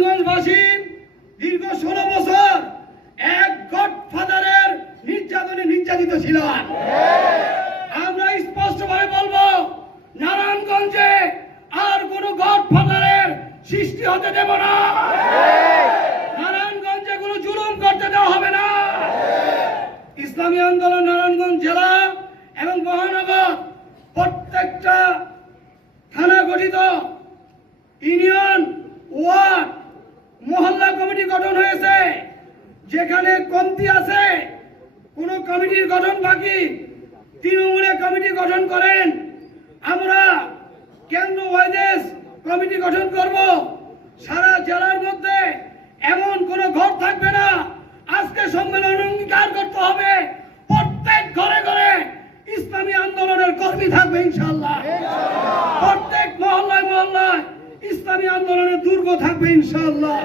নারায়ণগঞ্জবাসী দীর্ঘ 16 বছর এক গডফাদারের নির্যাতনে নির্যাতিত ছিলাম। আমরা স্পষ্টভাবে বলবো, নারায়ণগঞ্জে আর কোন গডফাদারের সৃষ্টি হতে দেব না। নারায়ণগঞ্জে কোনো জুলুম করতে দেওয়া হবে না। ইসলামী আন্দোলন নারায়ণগঞ্জ জেলা এবং মহানগর প্রত্যেকটা থানা গঠিত ইউনিয়ন, ওয়ার্ড, মহল্লা কমিটি গঠন হয়েছে। যেখানে কমতি আছে, কোন কমিটির গঠন বাকি, তৃণমূলে কমিটি গঠন করেন। আমরা কেন্দ্র ওয়াইজ কমিটি গঠন করব। সারা জেলার মধ্যে এমন কোন ঘর থাকবে না। আজকে সম্মেলন অঙ্গীকার করতে হবে, প্রত্যেক ঘরে ঘরে ইসলামী আন্দোলনের কর্মী থাকবে ইনশাআল্লাহ। প্রত্যেক মহল্লায় মহল্লায় ইসলামী আন্দোলনের দুর্গ থাকবে ইনশাআল্লাহ।